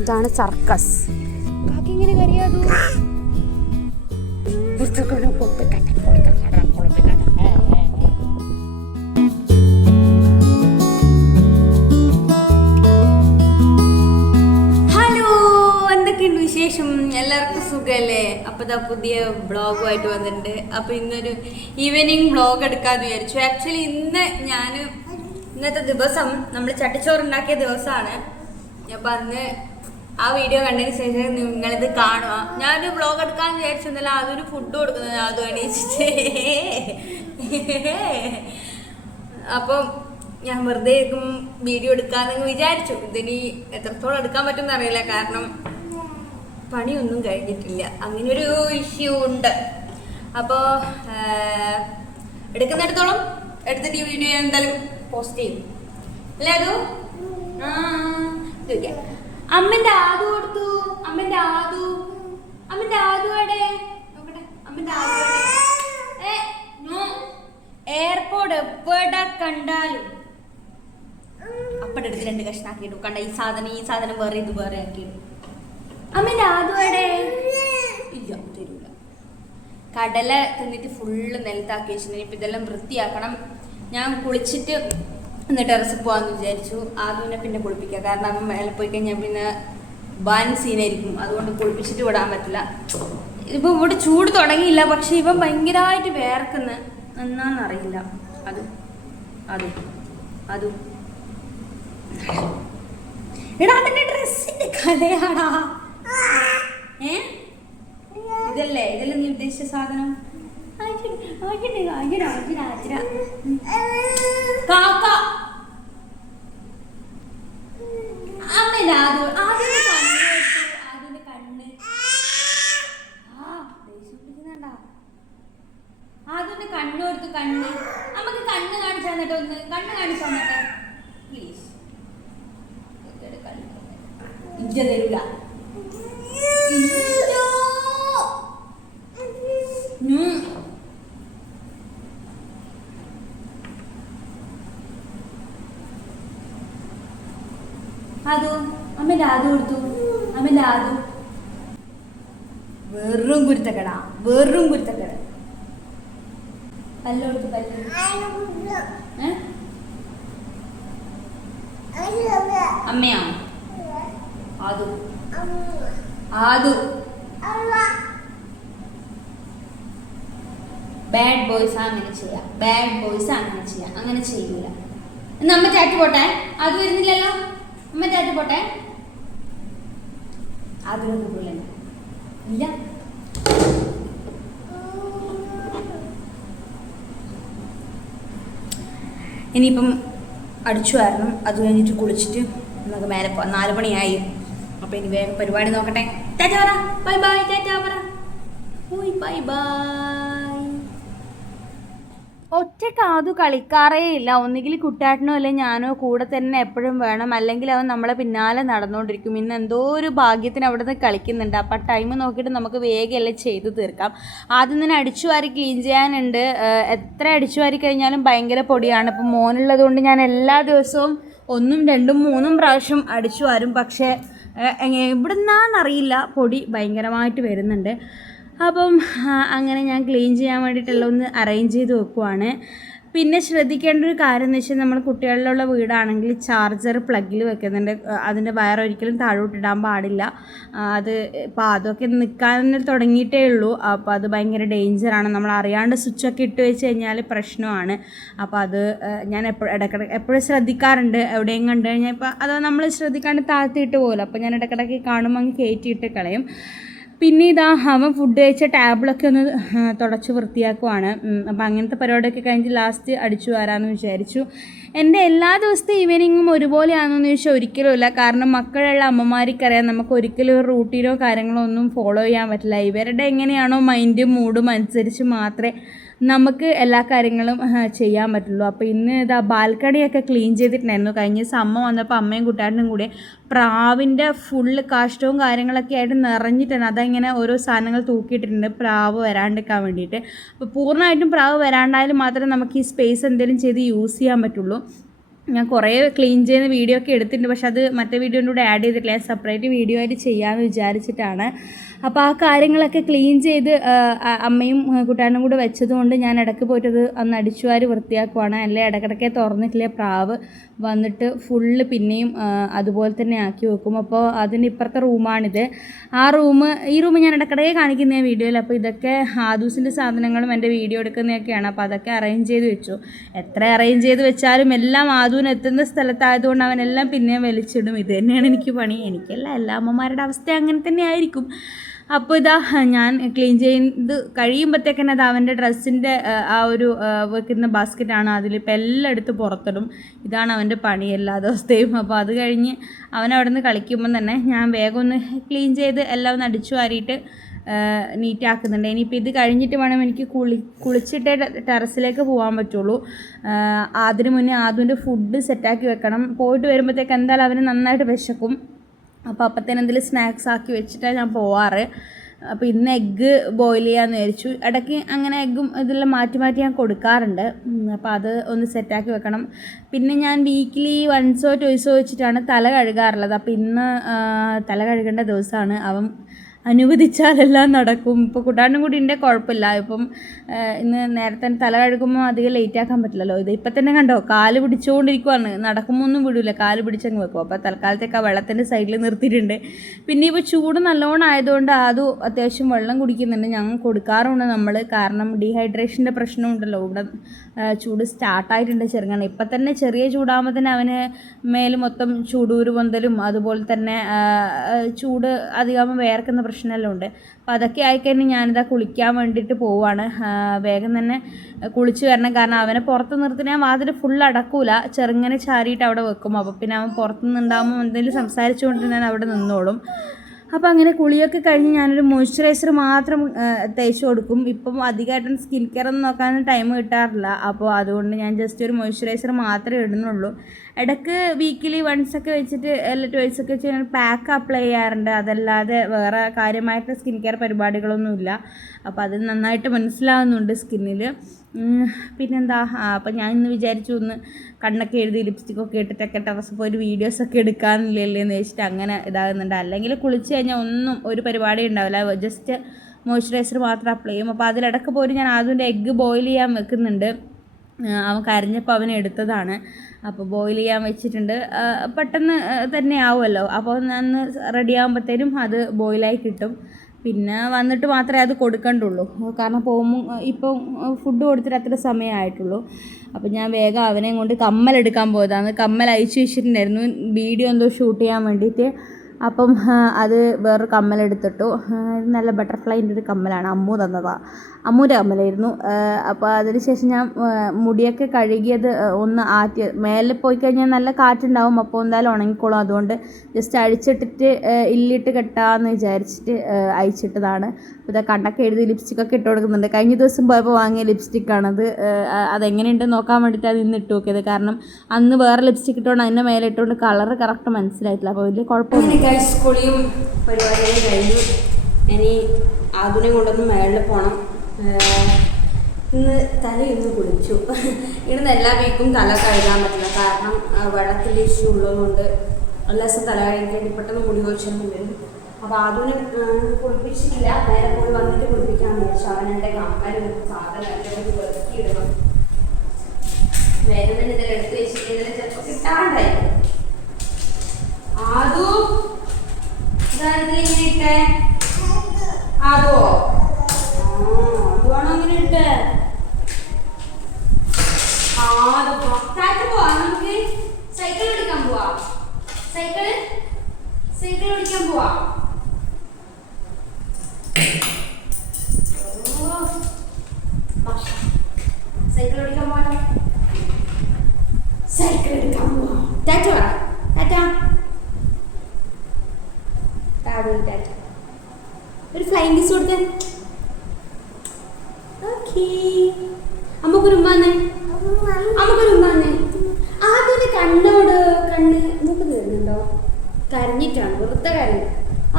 ഇതാണ് സർക്കസ്. കാക്കിങ്ങനെ കറിയാതു വിശേഷം. എല്ലാവർക്കും സുഖമല്ലേ? അപ്പോൾ ഇതാ പുതിയ വ്ളോഗുമായിട്ട് വന്നിട്ടുണ്ട്. അപ്പോൾ ഇന്നൊരു ഈവനിങ് വ്ളോഗ് എടുക്കാമെന്ന് വിചാരിച്ചു. ആക്ച്വലി ഇന്നത്തെ ദിവസം നമ്മൾ ചട്ടിച്ചോറ് ഉണ്ടാക്കിയ ദിവസമാണ്. അപ്പോൾ അന്ന് ആ വീഡിയോ കണ്ടതിന് ശേഷം നിങ്ങളിത് കാണുക. ഞാനൊരു വ്ളോഗ് എടുക്കാമെന്ന് വിചാരിച്ചെന്നല്ല, അതൊരു ഫുഡ് കൊടുക്കുന്നത് അത് എണീച്ചിട്ട്. അപ്പം ഞാൻ വെറുതെ വീഡിയോ എടുക്കാമെന്ന് വിചാരിച്ചു. ഇതിനി എത്രത്തോളം എടുക്കാൻ പറ്റുമെന്ന് അറിയില്ല, കാരണം പണിയൊന്നും കഴിഞ്ഞിട്ടില്ല, അങ്ങനൊരു ഇഷ്യൂ ഉണ്ട്. അപ്പോൾ എടുക്കുന്നിടത്തോളം എടുത്തിട്ട് ഈ വീഡിയോ എന്തായാലും പോസ്റ്റ് ചെയ്യും അല്ലേ? അതോ അമ്മന്റെ ആദു കൊടുത്തു. അമ്മന്റെ ആദു എവിടെ നോക്കട്ടെ. അമ്മന്റെ ആദു എയർപോർട്ട് എവിടെ കണ്ടാലും അപ്പടെ എടുത്ത് 2 കഷ്ണാക്കിയിട്ടു. കണ്ട ഈ സാധനം വേറെ ഇത് വേറെ ആക്കിയിട്ടു. അമ്മേന്റെ ആദ്യടെ ഇല്ല, തരൂല. കടല തിന്നിട്ട് ഫുള്ള് നിലത്താക്കി വെച്ചിട്ടുണ്ട്. ഇപ്പം ഇതെല്ലാം വൃത്തിയാക്കണം. ഞാൻ കുളിച്ചിട്ട് ഒന്ന് ടെറസ് പോകാമെന്ന് വിചാരിച്ചു. ആദ്യമേ പിന്നെ കുളിപ്പിക്കാം, കാരണം അവൻ മേലെ പോയി കഴിഞ്ഞാൽ പിന്നെ ബാൻ സീനായിരിക്കും. അതുകൊണ്ട് കുളിപ്പിച്ചിട്ട് വിടാൻ പറ്റില്ല. ഇപ്പം ഇവിടെ ചൂട് തുടങ്ങിയില്ല, പക്ഷെ ഇവൻ ഭയങ്കരമായിട്ട് വേർക്കുന്നു. എന്നാന്നറിയില്ല. അതും എടാ അതിന്റെ ഡ്രസ്സിന്റെ കലയാടാ. ഇതല്ലേ നീ ഉദ്ദേശിച്ച സാധനം? അതിന്റെ കണ്ണ് കൊടുത്തു. നമുക്ക് കണ്ണ് കാണിച്ചു തന്നിട്ട് ഒന്ന് കണ്ണ് കാണിച്ചു തന്നിട്ട് പ്ലീസ്. ഇജ്ജ തരൂല. അമ്മേന്റെ ആദു കൊടുത്തു. അമ്മേന്റെ ആദു വെറും കുരുത്തക്കട. പല്ല് അമ്മയാ ആദു ബാഡ് ബോയ്സ് അങ്ങനെ ചെയ്യാം. അങ്ങനെ ചെയ്യൂല. എന്നാ അമ്മ ടാറ്റ് പോട്ടെ. അത് വരുന്നില്ലല്ലോ. അമ്മ ടാറ്റ് പോട്ടെ. അതൊന്നും ഇല്ല. ഇനിയിപ്പം അടിച്ചു വരണം. അത് കഴിഞ്ഞിട്ട് കുളിച്ചിട്ട് നമുക്ക് മേലെ പോവാം. 4 മണിയായി. അപ്പോൾ ഇനി വേഗം പരിപാടി നോക്കട്ടെ. ടാറ്റ പറ. Bye bye. ടാറ്റ പറ. Bye bye. ഒറ്റയ്ക്ക് ആദു കളിക്കാറേ ഇല്ല. ഒന്നുകിൽ കുട്ടാട്ടനോ അല്ലെങ്കിൽ ഞാനോ കൂടെ തന്നെ എപ്പോഴും വേണം, അല്ലെങ്കിൽ അവൻ നമ്മളെ പിന്നാലെ നടന്നുകൊണ്ടിരിക്കും. ഇന്ന് എന്തോ ഒരു ഭാഗ്യത്തിന് അവിടെ നിന്ന് കളിക്കുന്നുണ്ട്. അപ്പം ടൈം നോക്കിയിട്ട് നമുക്ക് വേഗമല്ലേ ചെയ്ത് തീർക്കാം. ആദ്യം തന്നെ അടിച്ചു വാരി ക്ലീൻ ചെയ്യാനുണ്ട്. എത്ര അടിച്ചു വാരി കഴിഞ്ഞാലും ഭയങ്കര പൊടിയാണ്. ഇപ്പം മോനുള്ളത് കൊണ്ട് ഞാൻ എല്ലാ ദിവസവും 1, 2, 3 പ്രാവശ്യം അടിച്ചു വാരും. പക്ഷേ ഇവിടുന്നാന്നറിയില്ല, പൊടി ഭയങ്കരമായിട്ട് വരുന്നുണ്ട്. അപ്പം അങ്ങനെ ഞാൻ ക്ലീൻ ചെയ്യാൻ വേണ്ടിയിട്ടുള്ള ഒന്ന് അറേഞ്ച് ചെയ്ത് വെക്കുവാണ്. പിന്നെ ശ്രദ്ധിക്കേണ്ട ഒരു കാര്യം എന്ന് വെച്ചാൽ, നമ്മൾ കുട്ടികളിലുള്ള വീടാണെങ്കിൽ ചാർജർ പ്ലഗിൽ വെക്കുന്നുണ്ട്. അതിൻ്റെ വയറൊരിക്കലും താഴോട്ടിടാൻ പാടില്ല. ഇപ്പോൾ അതൊക്കെ നിൽക്കാൻ തുടങ്ങിയിട്ടേ ഉള്ളൂ. അപ്പോൾ അത് ഭയങ്കര ഡേഞ്ചറാണ്. നമ്മൾ അറിയാണ്ട് സ്വിച്ചൊക്കെ ഇട്ട് വെച്ച് കഴിഞ്ഞാൽ പ്രശ്നമാണ്. അപ്പോൾ അത് ഞാൻ എപ്പോഴും ശ്രദ്ധിക്കാറുണ്ട്. എവിടെയും കണ്ടു കഴിഞ്ഞാൽ ഇപ്പോൾ അത് നമ്മൾ ശ്രദ്ധിക്കാണ്ട് താഴ്ത്തിയിട്ട് പോകുമല്ലോ. അപ്പോൾ ഞാൻ ഇടയ്ക്കിടയ്ക്ക് കാണുമ്പോൾ അങ്ങ് കയറ്റിയിട്ട് കളയും. പിന്നെ അവൻ ഫുഡ് കഴിച്ച ടേബിളൊക്കെ ഒന്ന് തുടച്ച് വൃത്തിയാക്കുവാണ്. അപ്പം അങ്ങനത്തെ പരിപാടിയൊക്കെ കഴിഞ്ഞ് ലാസ്റ്റ് അടിച്ചു വരാമെന്ന് വിചാരിച്ചു. എൻ്റെ എല്ലാ ദിവസത്തെ ഈവനിങ്ങും ഒരുപോലെയാണെന്ന് ചോദിച്ചാൽ ഒരിക്കലുമില്ല. കാരണം മക്കളുള്ള അമ്മമാർക്കറിയാം, നമുക്ക് ഒരിക്കലും ഒരു റൂട്ടീനോ കാര്യങ്ങളോ ഒന്നും ഫോളോ ചെയ്യാൻ പറ്റില്ല. ഇവരുടെ എങ്ങനെയാണോ മൈൻഡും മൂഡും അനുസരിച്ച് മാത്രമേ നമുക്ക് എല്ലാ കാര്യങ്ങളും ചെയ്യാൻ പറ്റുള്ളൂ. അപ്പോൾ ഇന്ന് ബാൽക്കണിയൊക്കെ ക്ലീൻ ചെയ്തിട്ടുണ്ടായിരുന്നു. കഴിഞ്ഞ ദിവസം അമ്മ വന്നപ്പോൾ അമ്മയും കുട്ടാട്ടനും കൂടെ പ്രാവിൻ്റെ ഫുള്ള് കാഷ്ടവും കാര്യങ്ങളൊക്കെ ആയിട്ട് നിറഞ്ഞിട്ടാണ്. അതങ്ങനെ ഓരോ സാധനങ്ങൾ തൂക്കിയിട്ടിട്ടുണ്ട് പ്രാവ് വരാണ്ടിരിക്കാൻ വേണ്ടിയിട്ട്. അപ്പോൾ പൂർണ്ണമായിട്ടും പ്രാവ് വരാണ്ടായാലും മാത്രമേ നമുക്ക് ഈ സ്പേസ് എന്തെങ്കിലും ചെയ്ത് യൂസ് ചെയ്യാൻ പറ്റുള്ളൂ. ഞാൻ കുറേ ക്ലീൻ ചെയ്യുന്ന വീഡിയോ ഒക്കെ എടുത്തിട്ടുണ്ട്, പക്ഷെ അത് മറ്റേ വീഡിയോൻ്റെ കൂടെ ആഡ് ചെയ്തിട്ടില്ല. ഞാൻ സെപ്പറേറ്റ് വീഡിയോ ആയിട്ട് ചെയ്യാമെന്ന് വിചാരിച്ചിട്ടാണ്. അപ്പോൾ ആ കാര്യങ്ങളൊക്കെ ക്ലീൻ ചെയ്ത് അമ്മയും കുട്ടാനും കൂടെ വെച്ചതുകൊണ്ട് ഞാൻ ഇടയ്ക്ക് പോയിട്ടത് അന്ന് അടിച്ചുവാരി വൃത്തിയാക്കുവാണ്. അല്ലെ ഇടയ്ക്കിടയ്ക്ക് തുറന്നിട്ടില്ലേ പ്രാവ് വന്നിട്ട് ഫുള്ള് പിന്നെയും അതുപോലെ തന്നെ ആക്കി വെക്കും. അപ്പോൾ അതിൻ്റെ ഇപ്പുറത്തെ റൂമാണിത്. ഈ റൂം ഞാൻ ഇടയ്ക്കിടയ്ക്ക് കാണിക്കുന്ന വീഡിയോയിൽ. അപ്പോൾ ഇതൊക്കെ ആദൂസിൻ്റെ സാധനങ്ങളും എൻ്റെ വീഡിയോ എടുക്കുന്നതൊക്കെയാണ്. അപ്പോൾ അതൊക്കെ അറേഞ്ച് ചെയ്ത് വെച്ചു. എത്ര അറേഞ്ച് ചെയ്ത് വെച്ചാലും എല്ലാം ആദൂന് എത്തുന്ന സ്ഥലത്തായതുകൊണ്ട് അവനെല്ലാം പിന്നെയും വലിച്ചിടും. ഇത് തന്നെയാണ് എനിക്ക് പണി. എനിക്കല്ല, എല്ലാ അമ്മമാരുടെ അവസ്ഥ അങ്ങനെ തന്നെ ആയിരിക്കും. അപ്പോൾ ഇതാ ഞാൻ ക്ലീൻ ചെയ്ത് കഴിയുമ്പോഴത്തേക്കന്നെ അത് അവൻ്റെ ഡ്രസ്സിൻ്റെ ആ ഒരു വെക്കുന്ന ബാസ്ക്കറ്റാണ്. അതിലിപ്പോൾ എല്ലാം എടുത്ത് പുറത്തിടും. ഇതാണ് അവൻ്റെ പണി എല്ലാ ദിവസത്തെയും. അപ്പോൾ അത് കഴിഞ്ഞ് അവനവിടെ നിന്ന് കളിക്കുമ്പം തന്നെ ഞാൻ വേഗം ഒന്ന് ക്ലീൻ ചെയ്ത് എല്ലാം ഒന്ന് അടിച്ചു വാരിയിട്ട് നീറ്റാക്കുന്നുണ്ട്. ഇനിയിപ്പോൾ ഇത് കഴിഞ്ഞിട്ട് വേണം എനിക്ക് കുളിച്ചിട്ടേ ടെറസിലേക്ക് പോകാൻ പറ്റുള്ളൂ. അതിന് മുന്നേ ആദ്യം ഫുഡ് സെറ്റാക്കി വെക്കണം. പോയിട്ട് വരുമ്പോഴത്തേക്ക് എന്തായാലും അവന് നന്നായിട്ട് വിശക്കും. അപ്പോൾ അപ്പത്തേന് എന്തെങ്കിലും സ്നാക്സ് ആക്കി വെച്ചിട്ടാണ് ഞാൻ പോവാറ്. അപ്പോൾ ഇന്ന് എഗ്ഗ് ബോയിൽ ചെയ്യാമെന്ന് വിചാരിച്ചു. ഇടയ്ക്ക് അങ്ങനെ എഗ്ഗും ഇതെല്ലാം മാറ്റി ഞാൻ കൊടുക്കാറുണ്ട്. അപ്പോൾ അത് ഒന്ന് സെറ്റാക്കി വെക്കണം. പിന്നെ ഞാൻ വീക്കിലി വൺസോ ട്വൈസോ വെച്ചിട്ടാണ് തല കഴുകാറുള്ളത്. അപ്പോൾ ഇന്ന് തല കഴുകേണ്ട ദിവസമാണ്. അവൻ അനുവദിച്ചാലെല്ലാം നടക്കും. ഇപ്പോൾ കുട്ടാനും കൂടി ഉണ്ട്, കുഴപ്പമില്ല. ഇപ്പം ഇന്ന് നേരത്തെ തല കഴുകുമ്പോൾ അധികം ലേറ്റ് ആക്കാൻ പറ്റില്ലല്ലോ. ഇത് ഇപ്പം തന്നെ കണ്ടോ, കാല് പിടിച്ചുകൊണ്ടിരിക്കുവാണ്. നടക്കുമ്പോൾ ഒന്നും വിടില്ല, കാല് പിടിച്ചങ്ങ് വെക്കും. അപ്പോൾ തൽക്കാലത്തേക്ക് ആ വെള്ളത്തിൻ്റെ സൈഡിൽ നിർത്തിയിട്ടുണ്ട്. പിന്നെ ഇപ്പോൾ ചൂട് നല്ലോണം ആയതുകൊണ്ട് അത് അത്യാവശ്യം വെള്ളം കുടിക്കുന്നുണ്ട്. ഞങ്ങൾ കൊടുക്കാറുണ്ട് നമ്മൾ. കാരണം ഡീഹൈഡ്രേഷൻ്റെ പ്രശ്നമുണ്ടല്ലോ. ഇവിടെ ചൂട് സ്റ്റാർട്ടായിട്ടുണ്ട് ചെറുങ്ങനെ. ഇപ്പം തന്നെ ചെറിയ ചൂടാകുമ്പോൾ തന്നെ അവന് മേല് മൊത്തം ചൂടൂര് പൊന്തലും അതുപോലെ തന്നെ ചൂട് അധികമാകുമ്പോൾ വേർക്കുന്ന പ്രശ്നമെല്ലാം ഉണ്ട്. അപ്പോൾ അതൊക്കെ ആയിക്കഴിഞ്ഞ് ഞാനിതാ കുളിക്കാൻ വേണ്ടിയിട്ട് പോവുകയാണ്. വേഗം തന്നെ കുളിച്ച് വരണം. കാരണം അവനെ പുറത്ത് നിർത്തി ഞാൻ വാതിൽ ഫുൾ അടക്കൂല, ചെറുങ്ങനെ ചാരിയിട്ട് അവിടെ വെക്കും. അപ്പോൾ പിന്നെ അവൻ പുറത്തുനിന്നുണ്ടാകുമ്പോൾ എന്തെങ്കിലും സംസാരിച്ചുകൊണ്ട് ഞാൻ അവിടെ നിന്നോളും. അപ്പോൾ അങ്ങനെ കുളിയൊക്കെ കഴിഞ്ഞ് ഞാനൊരു മോയ്സ്ചറൈസർ മാത്രം തേച്ച് കൊടുക്കും. ഇപ്പം അധികമായിട്ടും സ്കിൻ കെയർ ഒന്നും നോക്കാൻ ടൈം കിട്ടാറില്ല. അപ്പോൾ അതുകൊണ്ട് ഞാൻ ജസ്റ്റ് ഒരു മോയ്സ്ചറൈസർ മാത്രമേ ഇടുന്നുള്ളൂ. ഇടയ്ക്ക് വീക്കിലി വൺസൊക്കെ വെച്ചിട്ട് ട്വൈസൊക്കെ വെച്ച് ഞാൻ പാക്ക് അപ്ലൈ ചെയ്യാറുണ്ട്. അതല്ലാതെ വേറെ കാര്യമായിട്ട് സ്കിൻ കെയർ പരിപാടികളൊന്നുമില്ല. അപ്പോൾ അത് നന്നായിട്ട് മനസ്സിലാവുന്നുണ്ട് സ്കിന്നിൽ. പിന്നെന്താ, അപ്പോൾ ഞാൻ ഇന്ന് വിചാരിച്ചു ഒന്ന് കണ്ണൊക്കെ എഴുതി ലിപ്സ്റ്റിക്കൊക്കെ ഇട്ടിട്ടൊക്കെ ടെറസ് പോയി വീഡിയോസൊക്കെ എടുക്കാനില്ലല്ലേ എന്ന് വെച്ചിട്ട് അങ്ങനെ ഇതാകുന്നുണ്ട്. അല്ലെങ്കിൽ കുളിച്ച് കഴിഞ്ഞാൽ ഒന്നും ഒരു പരിപാടി ഉണ്ടാവില്ല. ജസ്റ്റ് മോയ്സ്ചറൈസർ മാത്രം അപ്ലൈ ചെയ്യും. അപ്പോൾ അതിലിടയ്ക്ക് പോയിട്ട് ഞാൻ ആദ്യം എഗ്ഗ് ബോയിൽ ചെയ്യാൻ വെക്കുന്നുണ്ട്. അവൻ കരഞ്ഞപ്പോൾ അവനെ എടുത്തതാണ്. അപ്പോൾ ബോയിൽ ചെയ്യാൻ വെച്ചിട്ടുണ്ട്. പെട്ടെന്ന് തന്നെ ആവുമല്ലോ. അപ്പോൾ ഒന്ന് റെഡി ആകുമ്പോഴത്തേനും അത് ബോയിലായി കിട്ടും. പിന്നെ വന്നിട്ട് മാത്രമേ അത് കൊടുക്കണ്ടുള്ളൂ. കാരണം പോകുമ്പോൾ ഇപ്പം ഫുഡ് കൊടുത്തിട്ട് അത്ര സമയമായിട്ടുള്ളൂ. അപ്പോൾ ഞാൻ വേഗം അവനെയും കൊണ്ട് കമ്മലെടുക്കാൻ പോയതാണ്. കമ്മൽ അയച്ചു വെച്ചിട്ടുണ്ടായിരുന്നു വീഡിയോ എന്തോ ഷൂട്ട് ചെയ്യാൻ വേണ്ടിയിട്ട്. അപ്പം അത് വേറൊരു കമ്മലെടുത്തിട്ടു. നല്ല ബട്ടർഫ്ലൈൻ്റെ ഒരു കമ്മലാണ്, അമ്മു തന്നതാണ്. അമ്മൂൻ്റെ കമ്മലായിരുന്നു. അപ്പോൾ അതിന് ശേഷം ഞാൻ മുടിയൊക്കെ കഴുകിയത് ഒന്ന് ആറ്റി. മേലെ പോയി കഴിഞ്ഞാൽ നല്ല കാറ്റുണ്ടാവും. അപ്പോൾ എന്തായാലും ഉണങ്ങിക്കോളും. അതുകൊണ്ട് ജസ്റ്റ് അഴിച്ചിട്ടിട്ട് ഇല്ലിട്ട് കെട്ടാമെന്ന് വിചാരിച്ചിട്ട് അയച്ചിട്ടതാണ്. അപ്പോൾ ഇതാ കണ്ണൊക്കെ എഴുതി ലിപ്സ്റ്റിക്കൊക്കെ ഇട്ട് കൊടുക്കുന്നുണ്ട്. കഴിഞ്ഞ ദിവസം പോയപ്പോൾ വാങ്ങിയ ലിപ്സ്റ്റിക്കാണത്. അതെങ്ങനെയുണ്ടെന്ന് നോക്കാൻ വേണ്ടിയിട്ട് അത് ഇന്ന് ഇട്ട് നോക്കിയത്. കാരണം അന്ന് വേറെ ലിപ്സ്റ്റിക്ക് ഇട്ടുകൊണ്ട് അതിൻ്റെ മേലെ ഇട്ടുകൊണ്ട് കളറ് കറക്റ്റ് മനസ്സിലായിട്ടില്ല. അപ്പോൾ വലിയ കുഴപ്പമൊന്നും. സ്കൂളിയും പരിപാടികളും കഴിഞ്ഞു. ഇനി ആദ്യം കൊണ്ടൊന്ന് മേളിൽ പോകണം. ഇന്ന് തലയൊന്ന് കുളിച്ചു. ഇവിടുന്ന് എല്ലാ വീക്കും തല കഴുകാൻ പറ്റില്ല. കാരണം വെള്ളത്തിൻ്റെ ഇഷ്യൂ ഉള്ളതുകൊണ്ട് എല്ലാ ദിവസം തല കഴുകി പെട്ടെന്ന് മുടി കൊഴിച്ചൊന്നും വരും. അപ്പോൾ ആദ്യം കുളിപ്പിച്ചിട്ടില്ല. നേരെ പോയി വന്നിട്ട് കുളിപ്പിക്കാമെന്ന് വെച്ചു. അവനെൻ്റെ കമ്മലും സാധനം വെറുക്കിയിടണം. വേഗം തന്നെ ഇതിലെടുത്ത് വെച്ചിട്ട് ഇതിനെ ചിലപ്പോൾ കിട്ടാണ്ടായി. ആദു ഇങ്ങനെ ഇട്ടേ. അതോ അതുവാണോ അങ്ങനെ ഇട്ടേ? ആദു പുറത്തായിട്ട് പോവാ. നമുക്ക് സൈക്കിൾ ഓടിക്കാൻ പോവാ. സൈക്കിൾ ഓടിക്കാൻ പോവാ. സൈക്കിൾ ഓടിക്കാൻ പോവാ. സൈക്കിൾ എടുക്കാൻ പോവാ. ടാറ്റ പറ. ടാറ്റ. ഒരു ഫ്ലൈങ് കിസ് കൊടുത്തേ. ഓക്കേ, അമ്മക്കൊരു ഉമ്മാന്നേ. ആദ്യം കണ്ണ് മൂക്ക് വരുന്നുണ്ടോ? കരഞ്ഞിട്ടാണ്, വെറുതെ കരഞ്ഞു.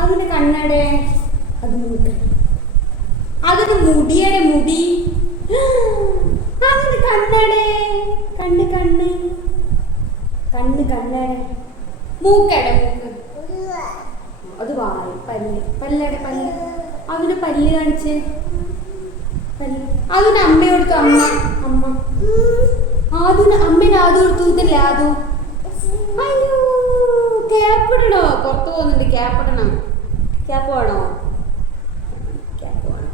അതിന്റെ കണ്ണടെ അത് മൂക്ക്. അതിന്റെ മുടിയുടെ മുടി. അതിന്റെ കണ്ണടെ കണ്ണ് കണ്ണാടെ മൂക്കടെ മൂക്ക് അത് വായി പല്ലടെ പല്ല് അതിന് പല്ല് കാണിച്ച് അതിന് അമ്മ കൊടുത്തു അമ്മ അതിന് അമ്മേനെ അത് കൊടുത്തു ഇതില്ല അതു അയ്യോ ക്യാപ്പിടണോ പുറത്ത് പോകുന്നുണ്ട് ക്യാപ്പിടണം ക്യാപ്പ് വേണോ ക്യാപ്പ് വേണം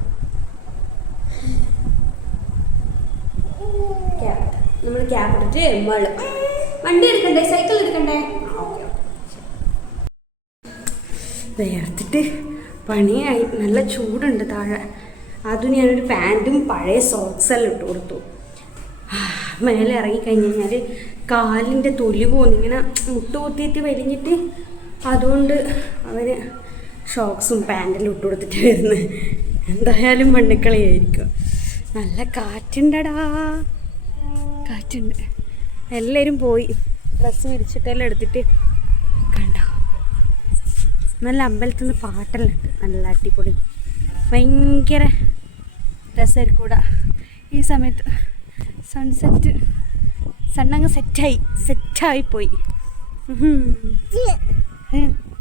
ക്യാപ്പ് നമ്മൾ ക്യാപ്പ് ഇട്ടിട്ട് വണ്ടി എടുക്കണ്ടേ സൈക്കിൾ എടുക്കണ്ടേ വേർത്തിട്ട് പണിയായി നല്ല ചൂടുണ്ട് താഴെ അതും ഞാനൊരു പാൻറ്റും പഴയ സോക്സെല്ലാം ഇട്ട് കൊടുത്തു മേലെ ഇറങ്ങിക്കഴിഞ്ഞ് കഴിഞ്ഞാൽ കാലിൻ്റെ തൊലി പോന്നിങ്ങനെ മുട്ടുകുത്തിയിട്ട് വലിഞ്ഞിട്ട് അതുകൊണ്ട് അവന് ഷോക്സും പാൻറ്റെല്ലാം ഇട്ട് കൊടുത്തിട്ട് വരുന്നത് എന്തായാലും മണ്ണിക്കളിയായിരിക്കും നല്ല കാറ്റുണ്ടടാ കാറ്റുണ്ട് എല്ലാവരും പോയി ഡ്രസ്സ് വിരിച്ചിട്ടെല്ലാം എടുത്തിട്ട് കണ്ടോ നല്ല അമ്പലത്തിൽ നിന്ന് പാട്ടെല്ലാം ഉണ്ട് നല്ല അടിപൊളി ഭയങ്കര രസമായിരിക്കും കൂടെ ഈ സമയത്ത് സൺസെറ്റ് സണ്ണങ്ങ് സെറ്റായിപ്പോയി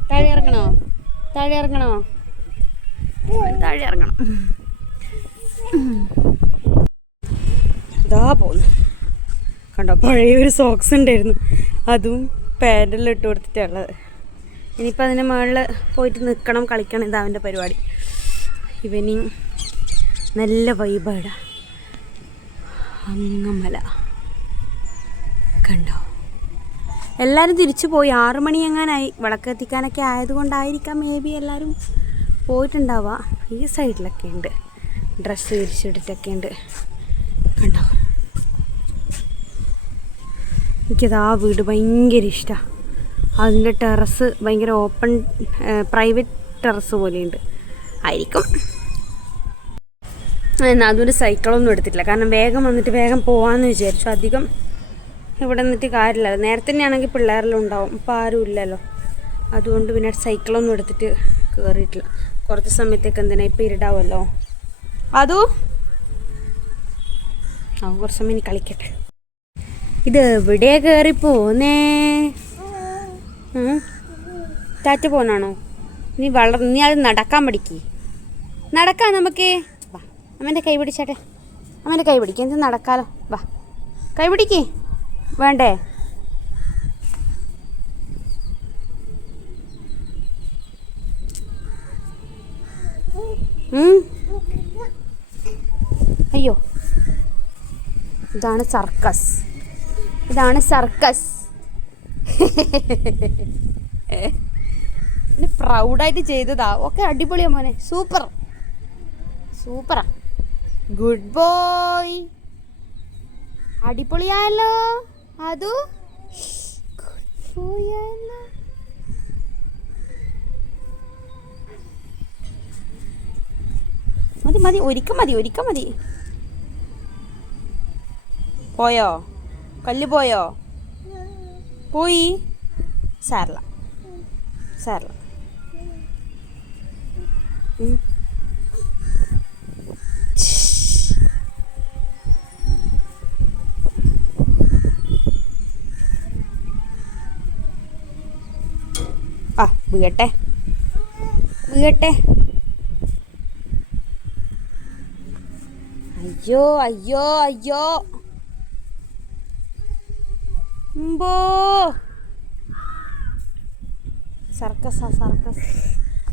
താഴെ ഇറങ്ങണോ താഴെ ഇറങ്ങണം അതാ പോന്നു കണ്ടോ പഴയൊരു സോക്സ് ഉണ്ടായിരുന്നു അതും പാൻറ്റെല്ലാം ഇട്ട് കൊടുത്തിട്ടുള്ളത് ഇനിയിപ്പോൾ അതിന് മുകളിൽ പോയിട്ട് നിൽക്കണം കളിക്കണം ഇതാ അവൻ്റെ പരിപാടി ഈവനിങ് നല്ല വൈബാടാ അങ്ങമല കണ്ടോ എല്ലാവരും തിരിച്ചു പോയി 6 മണി എങ്ങാനായി വിളക്കെത്തിക്കാനൊക്കെ ആയതുകൊണ്ടായിരിക്കാം മേ ബി എല്ലാവരും പോയിട്ടുണ്ടാവുക ഈ സൈഡിലൊക്കെ ഉണ്ട് ഡ്രസ്സ് വിരിച്ചിട്ടിട്ടൊക്കെ ഉണ്ട് കണ്ടോ എനിക്കതാ വീട് ഭയങ്കര ഇഷ്ടമാണ് അതിൻ്റെ ടെറസ് ഭയങ്കര ഓപ്പൺ പ്രൈവറ്റ് ടെറസ് പോലെയുണ്ട് ആയിരിക്കും എന്നാൽ അതൊരു സൈക്കിളൊന്നും എടുത്തിട്ടില്ല കാരണം വേഗം വന്നിട്ട് വേഗം പോകാമെന്ന് വിചാരിച്ചു അധികം ഇവിടെ നിന്നിട്ട് കാര്യമില്ലല്ലോ നേരത്തെ തന്നെയാണെങ്കിൽ പിള്ളേരെല്ലാം ഉണ്ടാവും ഇപ്പം ആരും ഇല്ലല്ലോ അതുകൊണ്ട് പിന്നെ സൈക്കിളൊന്നും എടുത്തിട്ട് കയറിയിട്ടില്ല കുറച്ച് സമയത്തേക്ക് എന്തിനാ ഇപ്പം ഇരുടാവുമല്ലോ അതോ കുറച്ച് സമയം ഇനി കളിക്കട്ടെ ഇത് എവിടെ കയറി പോന്നേ ടാറ്റ പോന്നാണോ നീ നീ അത് നടക്കാൻ പഠിക്കേ നടക്കാം നമുക്ക് വാ അമ്മേൻ്റെ കൈ പിടിച്ചാട്ടെ അമ്മേൻ്റെ കൈ പിടിക്കുക എന്ത് നടക്കാലോ വാ കൈ പിടിക്കേ വേണ്ടേ അയ്യോ ഇതാണ് സർക്കസ് പ്രൗഡായിട്ട് ചെയ്തതാ ഒക്കെ അടിപൊളിയാ മോനെ സൂപ്പറാ ഗുഡ് ബോയ് അടിപൊളിയായല്ലോ അതു ഗുഡ് ബോയ് ആയല്ലോ മതി ഒരിക്കം മതി പോയോ കല്ല് പോയോ പോയി സാരല്ല വീഴട്ടെ അയ്യോ സർക്കസ്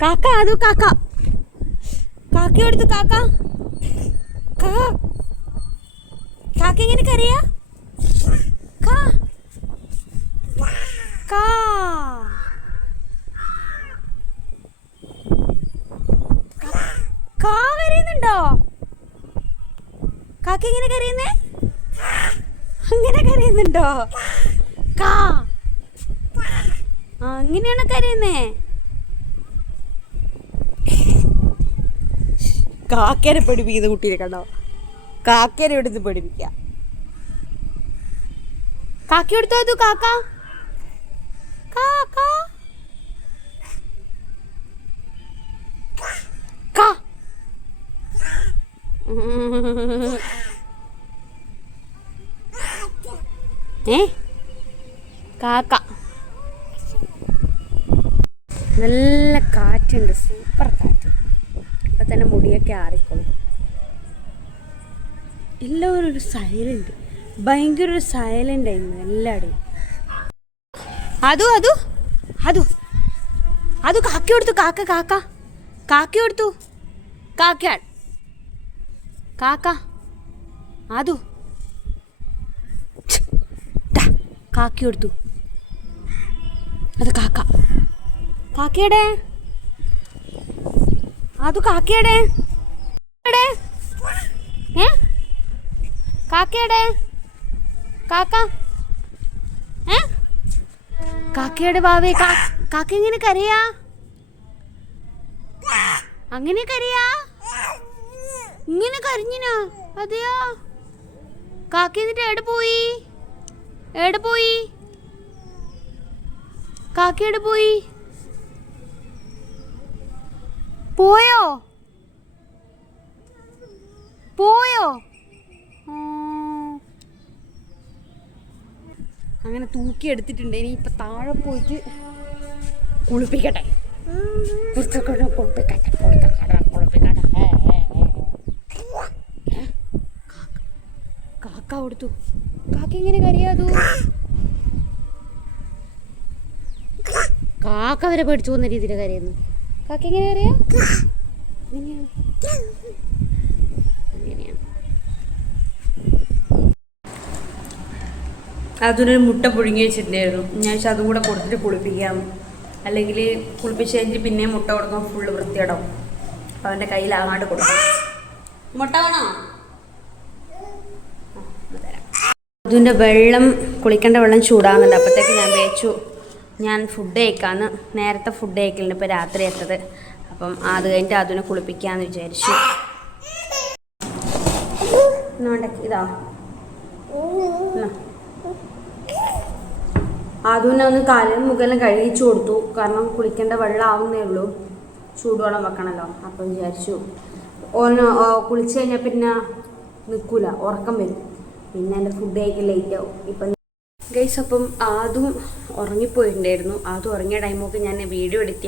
കാക്ക അത് കാക്കയെടുത്തു കാക്ക എങ്ങനെ കരയാ കരയുന്നുണ്ടോ കാക്ക എങ്ങനെ കരയുന്നേ അങ്ങനെ കരയുന്നുണ്ടോ അങ്ങനെയാണ് കരയുന്നേ കാക്കേനെ പഠിപ്പിക്കുന്ന കുട്ടീനെ കണ്ടോ കാക്കേനെ എടുത്ത് പഠിപ്പിക്ക കാക്ക എടുത്തോ അത് കാക്ക കാക്ക. നല്ല കാറ്റുണ്ട്, സൂപ്പർ കാറ്റ്. ഇപ്പം തന്നെ മുടിയൊക്കെ ആറിക്കോളും. എല്ലാവരും ഒരു സൈലൻറ്റ്, ഭയങ്കര ഒരു സൈലൻ്റ് ആയിരുന്നു എല്ലാവരുടെയും. അത് കാക്ക കൊടുത്തു. കാക്ക കൊടുത്തു. കാക്ക കാക്കി കൊടുത്തു. അത് കാക്കയുടെ കാക്കയുടെ കാക്കയുടെ ബാവേ. കാക്ക എങ്ങനെ കരയാ? അങ്ങനെ കരയാ? ഇങ്ങനെ കരഞ്ഞിനാ? അതെയോ? കാക്ക എന്നിട്ട് എവിടെ പോയി? കാക്ക എവിടെ പോയി? പോയോ? അങ്ങനെ തൂക്കി എടുത്തിട്ടുണ്ട്. ഇനി ഇപ്പൊ താഴെ പോയിട്ട് കുളിപ്പിക്കട്ടെ. കാക്ക കൊടുത്തു. കാക്ക എങ്ങനെ കരയാതു? കാക്ക വരെ പേടിച്ചു പോകുന്ന രീതിയിൽ കരയുന്നു. കാക്ക എങ്ങനെ കരയാ? അതിനൊരു മുട്ട പുഴുങ്ങി വെച്ചിട്ടുണ്ടായിരുന്നു. ഞാൻ അതും കൂടെ കൊടുത്തിട്ട് കുളിപ്പിക്കാം, അല്ലെങ്കിൽ കുളിപ്പിച്ച് കഴിഞ്ഞിട്ട് പിന്നെ മുട്ട കൊടുക്കാൻ ഫുള്ള് വൃത്തിയിടാം. അപ്പം അവൻ്റെ കയ്യിലാകാണ്ട് കൊടുക്കും. മുട്ട വേണോ? അതിൻ്റെ വെള്ളം, കുളിക്കേണ്ട വെള്ളം ചൂടാകുന്നുണ്ട്. അപ്പോഴത്തേക്ക് ഞാൻ വെച്ചു ഞാൻ ഫുഡ് കഴിക്കാമെന്ന്. നേരത്തെ ഫുഡ് കഴിക്കലുണ്ട്, ഇപ്പോൾ രാത്രി എത്തത്. അപ്പം അത് കഴിഞ്ഞിട്ട് അതിനെ കുളിപ്പിക്കാമെന്ന് വിചാരിച്ചു. ഇതാ അതിനെ ഒന്ന് കാലും മുഖെല്ലാം കഴുകിച്ചു കൊടുത്തു. കാരണം കുളിക്കേണ്ട വെള്ളം ആവുന്നേ ഉള്ളൂ, ചൂടുവെള്ളം വെക്കണമല്ലോ. അപ്പം വിചാരിച്ചു ഒന്ന് കുളിച്ച് കഴിഞ്ഞാൽ പിന്നെ നിൽക്കില്ല, ഉറക്കം വരും. പിന്നെ എൻ്റെ ഫുഡ് കഴിക്കാൻ ലേറ്റ് ആവും. ഇപ്പം ഗൈസ്, അപ്പം അതും ഉറങ്ങിപ്പോയിട്ടുണ്ടായിരുന്നു. അതും ഉറങ്ങിയ ടൈമൊക്കെ ഞാൻ വീഡിയോ എഡിറ്റ്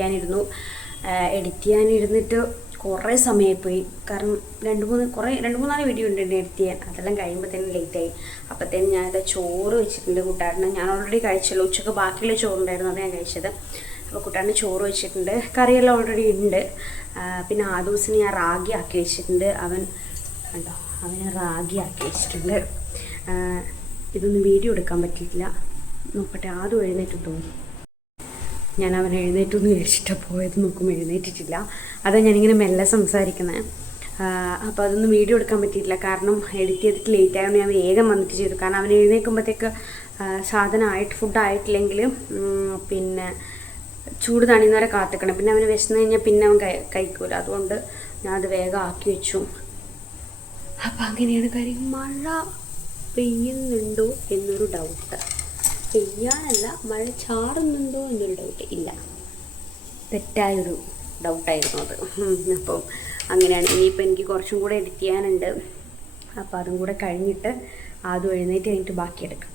ചെയ്യാനിരുന്നിട്ട് കുറേ സമയമായിപ്പോയി. കാരണം രണ്ട് മൂന്നാല് വീഡിയോ ഉണ്ട് എഡിറ്റ് ചെയ്യാൻ. അതെല്ലാം കഴിയുമ്പോഴത്തേനും ലേറ്റായി. അപ്പോഴത്തേനും ഞാനത് ചോറ് വെച്ചിട്ടുണ്ട് കൂട്ടാടിന്. ഞാൻ ഓൾറെഡി കഴിച്ചല്ലോ, ഉച്ചക്ക് ബാക്കിയുള്ള ചോറുണ്ടായിരുന്നു, അത് ഞാൻ കഴിച്ചത്. അപ്പോൾ കൂട്ടാടിന് ചോറ് വെച്ചിട്ടുണ്ട്, കറിയെല്ലാം ഓൾറെഡി ഉണ്ട്. പിന്നെ ആ ദിവസം ഞാൻ റാഗി ആക്കി വെച്ചിട്ടുണ്ട്. അവന് റാഗി ആക്കി വെച്ചിട്ടുണ്ട്. ഇതൊന്നും വീഡിയോ എടുക്കാൻ പറ്റിയിട്ടില്ല. നോക്കട്ടെ, ആദ്യം എഴുന്നേറ്റ് തോന്നി. ഞാൻ അവൻ എഴുന്നേറ്റൊന്ന് വിചാരിച്ചിട്ടാണ് പോയത്. നോക്കുമ്പോൾ എഴുന്നേറ്റിട്ടില്ല. അതാണ് ഞാനിങ്ങനെ മെല്ലെ സംസാരിക്കുന്നത്. അപ്പോൾ അതൊന്നും വീഡിയോ എടുക്കാൻ പറ്റിയിട്ടില്ല. കാരണം എഡിറ്റ് ചെയ്തിട്ട് ലേറ്റ് ആയതുകൊണ്ട് ഞാൻ വേഗം വന്നിട്ട് ചെയ്തു. കാരണം അവൻ എഴുന്നേൽക്കുമ്പോഴത്തേക്ക് ഫുഡ് ആയിട്ടില്ലെങ്കിൽ പിന്നെ ചൂട് തണിയുന്നവരെ കാത്തിക്കണം. പിന്നെ അവന് വിശന്ന് കഴിഞ്ഞാൽ പിന്നെ അവൻ കഴിക്കൂല. അതുകൊണ്ട് ഞാൻ അത് വേഗം ആക്കി വെച്ചു. അപ്പം അങ്ങനെയാണ് കാര്യം. മഴ പെയ്യുന്നുണ്ടോ എന്നൊരു ഡൗട്ട്. പെയ്യാനല്ല, മഴ ചാറുന്നുണ്ടോ എന്നൊരു ഡൗട്ട്. ഇല്ല, തെറ്റായൊരു ഡൗട്ടായിരുന്നു അത്. അപ്പം അങ്ങനെയാണ്. ഇനിയിപ്പോൾ എനിക്ക് കുറച്ചും കൂടെ എഡിറ്റ് ചെയ്യാനുണ്ട്. അപ്പോൾ അതും കൂടെ കഴിഞ്ഞിട്ട് ആദ്യം എഴുന്നേറ്റ് കഴിഞ്ഞിട്ട് ബാക്കിയെടുക്കാം.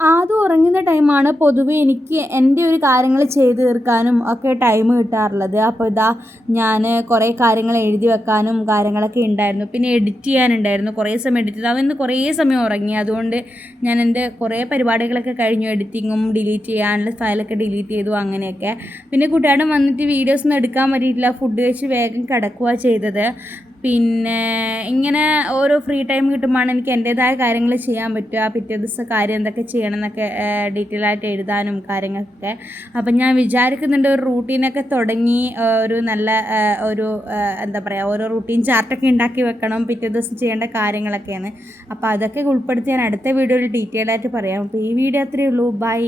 ആദ്യം ഉറങ്ങുന്ന ടൈമാണ് പൊതുവേ എനിക്ക് എൻ്റെ ഒരു കാര്യങ്ങൾ ചെയ്ത് തീർക്കാനും ഒക്കെ ടൈം കിട്ടാറുള്ളത്. അപ്പോൾ ഇതാ ഞാൻ കുറേ കാര്യങ്ങൾ എഴുതി വെക്കാനും കാര്യങ്ങളൊക്കെ ഉണ്ടായിരുന്നു. പിന്നെ എഡിറ്റ് ചെയ്യാനുണ്ടായിരുന്നു, കുറേ സമയം എഡിറ്റ് ചെയ്തു. അവൻ കുറേ സമയം ഉറങ്ങി. അതുകൊണ്ട് ഞാൻ എൻ്റെ കുറേ പരിപാടികളൊക്കെ കഴിഞ്ഞു. എഡിറ്റിങ്ങും ഡിലീറ്റ് ചെയ്യാനുള്ള ഫയലൊക്കെ ഡിലീറ്റ് ചെയ്തു, അങ്ങനെയൊക്കെ. പിന്നെ കൂട്ടുകാരൻ വന്നിട്ട് വീഡിയോസൊന്നും എടുക്കാൻ പറ്റിയിട്ടില്ല. ഫുഡ് കഴിച്ച് വേഗം കിടക്കുക ചെയ്തത്. പിന്നെ ഇങ്ങനെ ഓരോ ഫ്രീ ടൈം കിട്ടുമ്പോഴാണ് എനിക്ക് എൻ്റേതായ കാര്യങ്ങൾ ചെയ്യാൻ പറ്റുക. പിറ്റേ ദിവസം കാര്യം എന്തൊക്കെ ചെയ്യണം എന്നൊക്കെ ഡീറ്റെയിൽ ആയിട്ട് എഴുതാനും കാര്യങ്ങളൊക്കെ. അപ്പം ഞാൻ വിചാരിക്കുന്നുണ്ട് ഒരു റൂട്ടീനൊക്കെ തുടങ്ങി ഒരു നല്ല എന്താ പറയുക, ഓരോ റൂട്ടീൻ ചാർട്ടൊക്കെ ഉണ്ടാക്കി വെക്കണം, പിറ്റേ ദിവസം ചെയ്യേണ്ട കാര്യങ്ങളൊക്കെയാണ്. അപ്പോൾ അതൊക്കെ ഉൾപ്പെടുത്തി ഞാൻ അടുത്ത വീഡിയോയിൽ ഡീറ്റെയിൽ ആയിട്ട് പറയാം. അപ്പോൾ ഈ വീഡിയോ അത്രയേ ഉള്ളൂ. ബൈ.